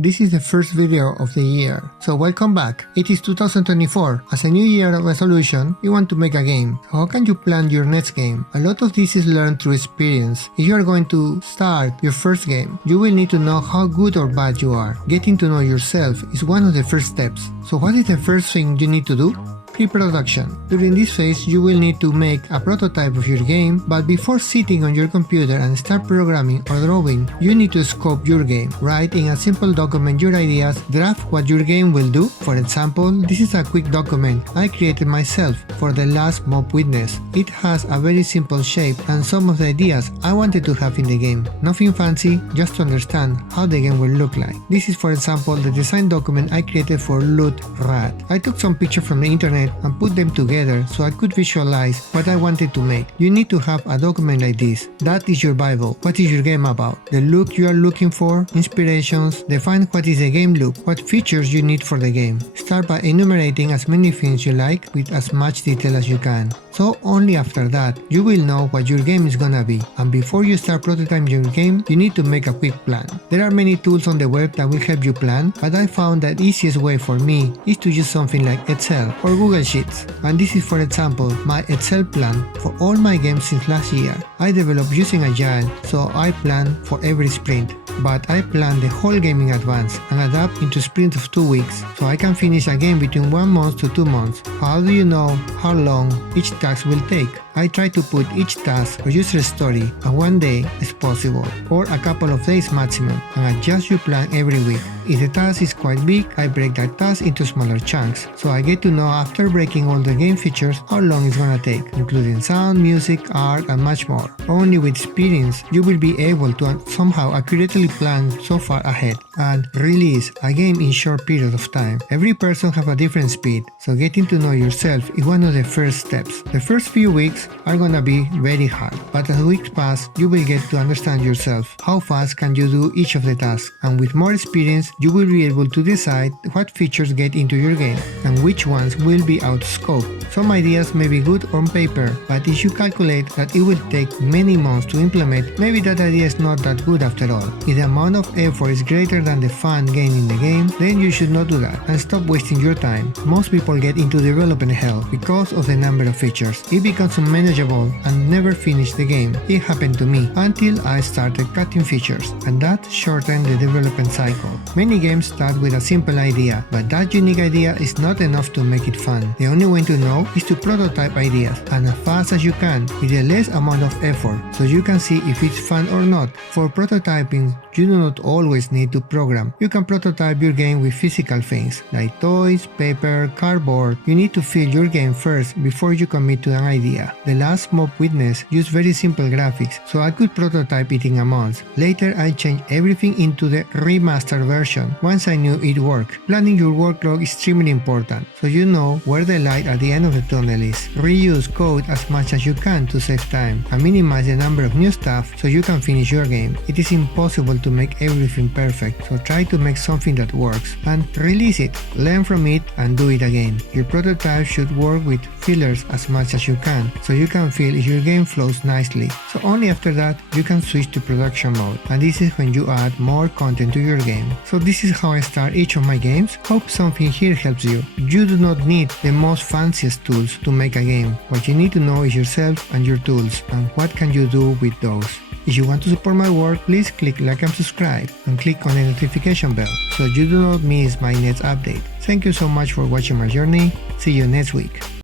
This is the first video of the year, so welcome back. It is 2024. As a new year resolution, you want to make a game. So how can you plan your next game? A lot of this is learned through experience. If you are going to start your first game, you will need to know how good or bad you are. Getting to know yourself is one of the first steps. So what is the first thing you need to do? Pre-production. During this phase, you will need to make a prototype of your game, but before sitting on your computer and start programming or drawing, you need to scope your game. Write in a simple document your ideas, draft what your game will do. For example, this is a quick document I created myself for the last mob witness. It has a very simple shape and some of the ideas I wanted to have in the game. Nothing fancy, just to understand how the game will look like. This is, for example, the design document I created for Loot Rat. I took some pictures from the internet and put them together so I could visualize what I wanted to make. You need to have a document like this. That is your Bible. What is your game about? The look you are looking for, inspirations, define what is the game look, what features you need for the game. Start by enumerating as many things you like with as much detail as you can. So only after that, you will know what your game is gonna be. And before you start prototyping your game, you need to make a quick plan. There are many tools on the web that will help you plan, but I found that easiest way for me is to use something like Excel or Google Sheets. And this is, for example, my Excel plan for all my games since last year. I developed using Agile, so I plan for every sprint. But I plan the whole game in advance and adapt into sprints of 2 weeks, so I can finish a game between 1 month to 2 months. How do you know how long each task will take? I try to put each task or user story at 1 day as possible, or a couple of days maximum, and adjust your plan every week. If the task is quite big, I break that task into smaller chunks, so I get to know after breaking all the game features how long it's gonna take, including sound, music, art, and much more. Only with experience, you will be able to somehow accurately plan so far ahead and release a game in short period of time. Every person has a different speed, so getting to know yourself is one of the first steps. The first few weeks are gonna be very hard, but as weeks pass, you will get to understand yourself. How fast can you do each of the tasks? And with more experience, you will be able to decide what features get into your game and which ones will be out of scope. Some ideas may be good on paper, but if you calculate that it will take many months to implement, maybe that idea is not that good after all. If the amount of effort is greater than the fun gained in the game, then you should not do that and stop wasting your time. Most people get into development hell because of the number of features. It becomes unmanageable and never finish the game. It happened to me until I started cutting features, and that shortened the development cycle. Many games start with a simple idea, but that unique idea is not enough to make it fun. The only way to know is to prototype ideas, and as fast as you can, with the less amount of effort, so you can see if it's fun or not. For prototyping, you do not always need to program. You can prototype your game with physical things, like toys, paper, cardboard. You need to feel your game first before you commit to an idea. The last mob witness used very simple graphics, so I could prototype it in a month. Later, I changed everything into the remastered version once I knew it worked. Planning your workload is extremely important, so you know where the light at the end of the tunnel is. Reuse code as much as you can to save time, and minimize the number of new stuff so you can finish your game. It is impossible to make everything perfect, so try to make something that works and release it. Learn from it and do it again. Your prototype should work with fillers as much as you can, so you can feel if your game flows nicely. So only after that you can switch to production mode, and this is when you add more content to your game. So this is how I start each of my games. Hope something here helps you. You do not need the most fanciest tools to make a game. What you need to know is yourself and your tools, and what can you do with those. If you want to support my work, please click like and subscribe, and click on the notification bell so you do not miss my next update. Thank you so much for watching my journey. See you next week.